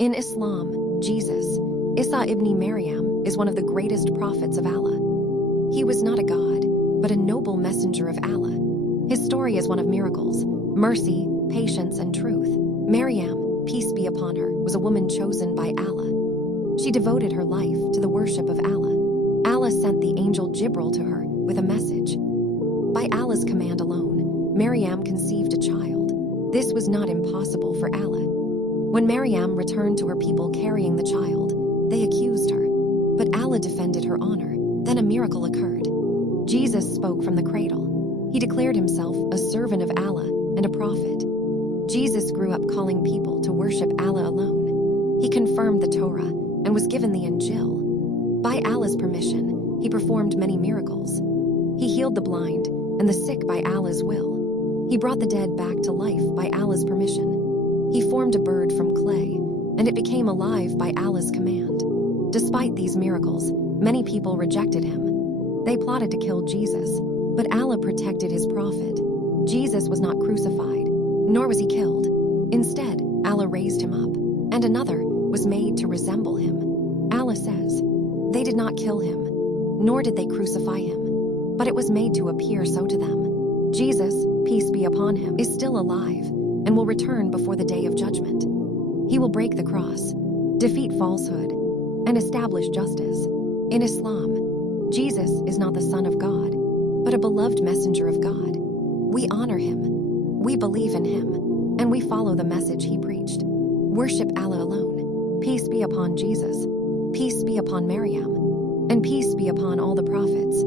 In Islam, Jesus, ʿīsā ibn Maryam, is one of the greatest prophets of Allah. He was not a god, but a noble messenger of Allah. His story is one of miracles, mercy, patience, and truth. Maryam, peace be upon her, was a woman chosen by Allah. She devoted her life to the worship of Allah. Allah sent the angel Jibril to her with a message. By Allah's command alone, Maryam conceived a child. This was not impossible for Allah. When Maryam returned to her people carrying the child, they accused her. But Allah defended her honor. Then a miracle occurred. Jesus spoke from the cradle. He declared himself a servant of Allah and a prophet. Jesus grew up calling people to worship Allah alone. He confirmed the Torah and was given the Injil. By Allah's permission, he performed many miracles. He healed the blind and the sick by Allah's will. He brought the dead back to life by Allah's permission. He formed a bird from clay, and it became alive by Allah's command. Despite these miracles, many people rejected him. They plotted to kill Jesus, but Allah protected his prophet. Jesus was not crucified, nor was he killed. Instead, Allah raised him up, and another was made to resemble him. Allah says, "They did not kill him, nor did they crucify him, but it was made to appear so to them." Jesus, peace be upon him, is still alive and will return before the day of judgment. He will break the cross, defeat falsehood, and establish justice. In Islam, Jesus is not the Son of God, but a beloved messenger of God. We honor him, we believe in him, and we follow the message he preached. Worship Allah alone. Peace be upon Jesus, peace be upon Maryam, and peace be upon all the prophets.